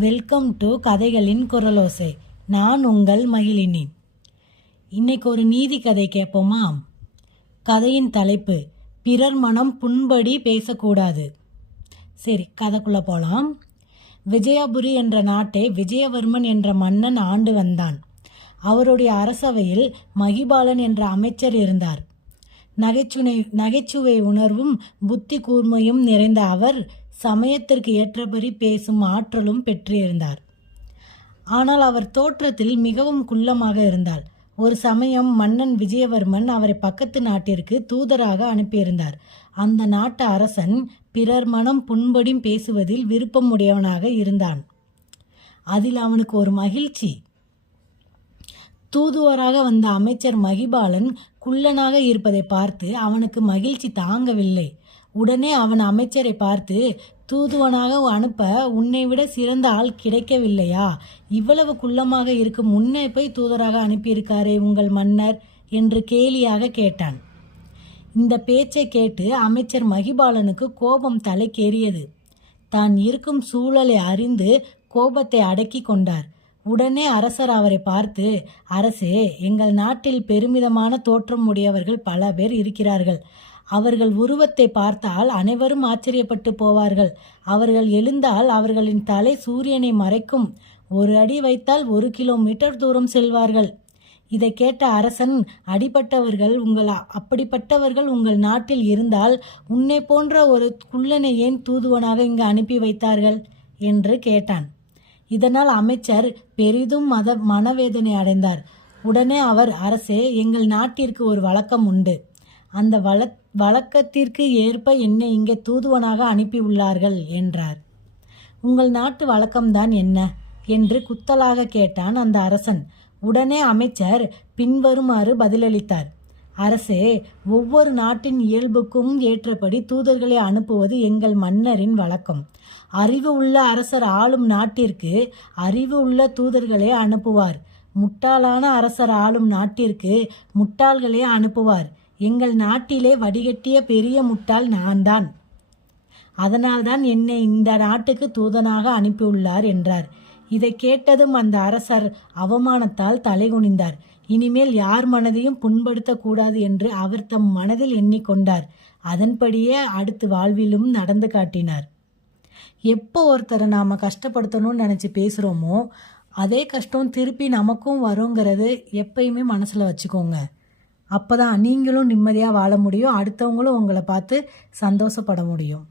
Welcome to கதைகளின் குரலோசை. நான் உங்கள் மகிழினி. இன்னைக்கு ஒரு நீதி கதை கேட்போமா? கதையின் தலைப்பு, பிறர் மனம் புண்படி பேசக்கூடாது. சரி, கதைக்குள்ள போலாம். விஜயபுரி என்ற நாட்டை விஜயவர்மன் என்ற மன்னன் ஆண்டு வந்தான். அவருடைய அரசவையில் மகிபாலன் என்ற அமைச்சர் இருந்தார். நகைச்சுவை உணர்வும் புத்தி கூர்மையும் நிறைந்த அவர் சமயத்திற்கு ஏற்றபடி பேசும் ஆற்றலும் பெற்றிருந்தார். ஆனால் அவர் தோற்றத்தில் மிகவும் குள்ளமாக இருந்தார். ஒரு சமயம் மன்னன் விஜயவர்மன் அவரை பக்கத்து நாட்டிற்கு தூதராக அனுப்பியிருந்தார். அந்த நாட்டு அரசன் பிறர் மனம் புண்படி பேசுவதில் விருப்பம் உடையவனாக இருந்தான். அதில் அவனுக்கு ஒரு மகிழ்ச்சி. தூதுவராக வந்த அமைச்சர் மகிபாலன் குள்ளனாக இருப்பதை பார்த்து அவனுக்கு மகிழ்ச்சி தாங்கவில்லை. உடனே அவன் அமைச்சரை பார்த்து, தூதுவனாக அனுப்ப உன்னை விட சிறந்த ஆள் கிடைக்கவில்லையா? இவ்வளவு குள்ளமாக இருக்கும் உன்னை போய் தூதராக அனுப்பியிருக்காரே உங்கள் மன்னர் என்று கேலியாக கேட்டான். இந்த பேச்சை கேட்டு அமைச்சர் மகிபாலனுக்கு கோபம் தலைக்கேறியது. தான் இருக்கும் சூழலை அறிந்து கோபத்தை அடக்கி கொண்டார். உடனே அரசர் அவரை பார்த்து, அரசே, எங்கள் நாட்டில் பெருமிதமான தோற்றம் உடையவர்கள் பல பேர் இருக்கிறார்கள். அவர்கள் உருவத்தை பார்த்தால் அனைவரும் ஆச்சரியப்பட்டு போவார்கள். அவர்கள் எழுந்தால் அவர்களின் தலை சூரியனை மறைக்கும். ஒரு அடி வைத்தால் 1 கிலோமீட்டர் தூரம் செல்வார்கள். இதை கேட்ட அரசன், அப்படிப்பட்டவர்கள் உங்கள் நாட்டில் இருந்தால் உன்னை போன்ற ஒரு குள்ளனை ஏன் தூதுவனாக இங்கு அனுப்பி வைத்தார்கள் என்று கேட்டான். இதனால் அமைச்சர் பெரிதும் மனவேதனை அடைந்தார். உடனே அவர், அரசே, எங்கள் நாட்டிற்கு ஒரு வழக்கம் உண்டு. அந்த வழக்கத்திற்கு ஏற்ப என்னை இங்கே தூதுவனாக அனுப்பியுள்ளார்கள் என்றார். உங்கள் நாட்டு வழக்கம்தான் என்ன என்று குத்தலாக கேட்டான் அந்த அரசன். உடனே அமைச்சர் பின்வருமாறு பதிலளித்தார். அரசே, ஒவ்வொரு நாட்டின் இயல்புக்கும் ஏற்றபடி தூதர்களை அனுப்புவது எங்கள் மன்னரின் வழக்கம். அறிவு உள்ள அரசர் ஆளும் நாட்டிற்கு அறிவு உள்ள தூதர்களை அனுப்புவார். முட்டாளான அரசர் ஆளும் நாட்டிற்கு முட்டாள்களே அனுப்புவார். எங்கள் நாட்டிலே வடிகட்டிய பெரிய முட்டாள் நான்தான். அதனால்தான் என்னை இந்த நாட்டுக்கு தூதனாக அனுப்பியுள்ளார் என்றார். இதை கேட்டதும் அந்த அரசர் அவமானத்தால் தலைகுனிந்தார். இனிமேல் யார் மனதையும் புண்படுத்தக்கூடாது என்று அவர் தம் மனதில் எண்ணிக்கொண்டார். அதன்படியே அடுத்து வாழ்விலும் நடந்து காட்டினார். எப்போ ஒருத்தரை நாம் கஷ்டப்படுத்தணும்னு நினச்சி பேசுகிறோமோ அதே கஷ்டம் திருப்பி நமக்கும் வருங்கிறது எப்பயுமே மனசில் வச்சுக்கோங்க. அப்போ தான் நீங்களும் நிம்மதியாக வாழ முடியும், அடுத்தவங்களும் உங்களை பார்த்து சந்தோஷப்பட முடியும்.